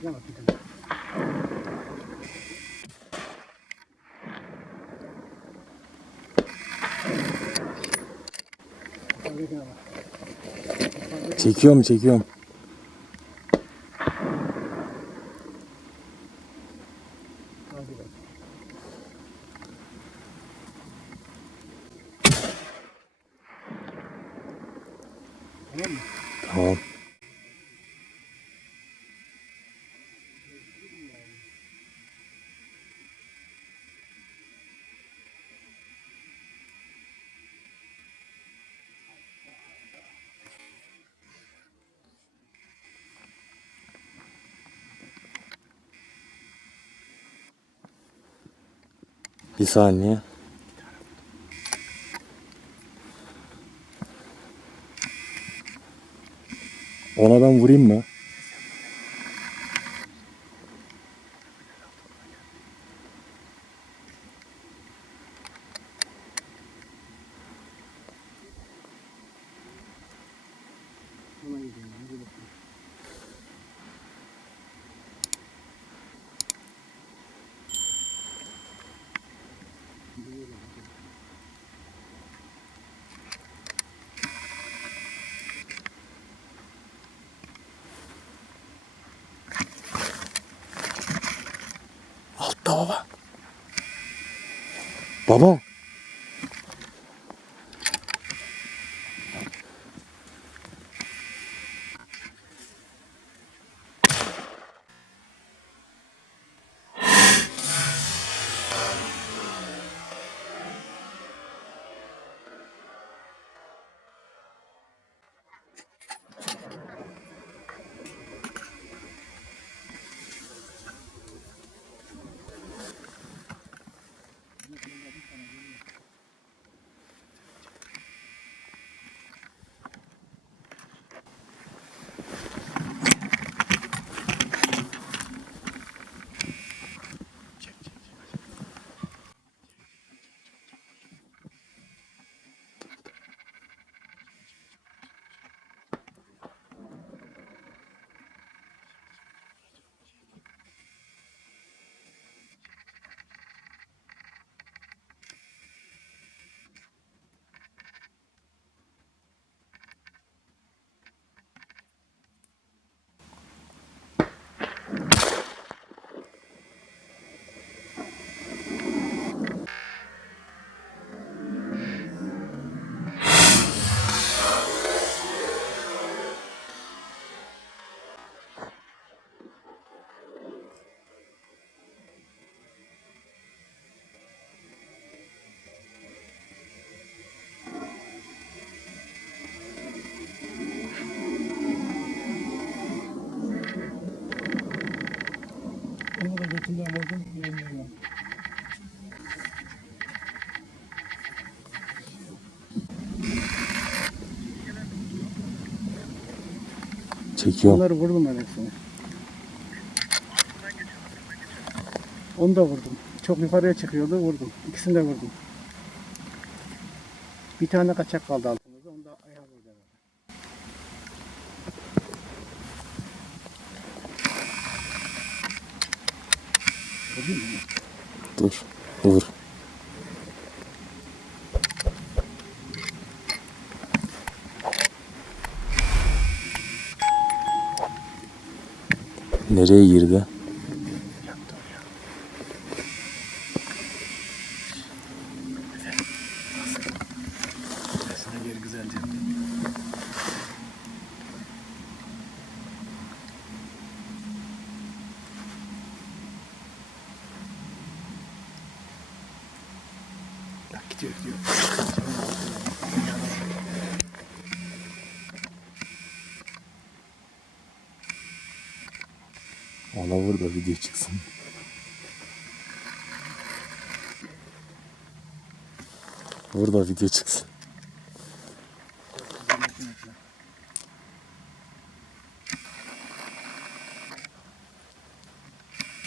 Tekne bak bir tane. Çekiyorum çekiyorum. Tamam Bir saniye. Ona ben vurayım mı? Bravo. Vurdum. Yiyemiyorum. Çekiyorum. Onları vurdum ben hepsini. Onu da vurdum. Çok yukarıya çıkıyordu vurdum. İkisini de vurdum. Bir tane kaçak kaldı altımızda. Dur. Vur. Nereye girdi? Bak gidiyor gidiyor. Ona vur da video çıksın. Vur da video çıksın.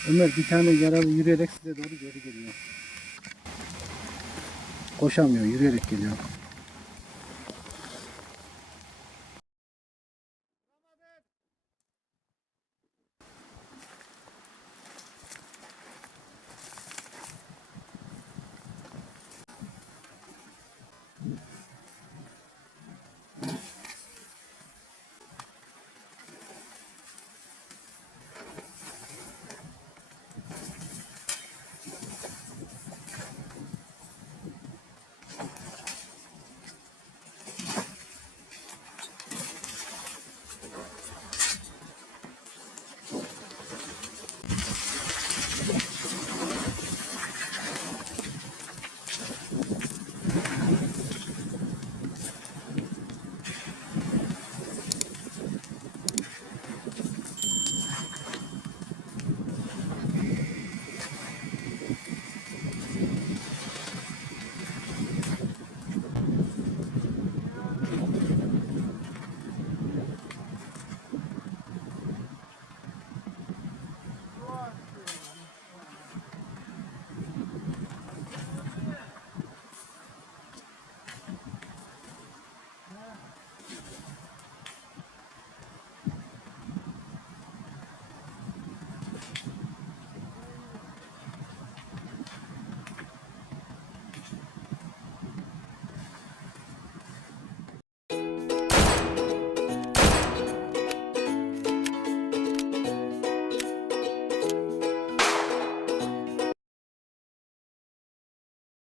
Ömer bir tane yaralı yürüyerek size doğru geri geliyor. Koşamıyor, yürüyerek geliyor.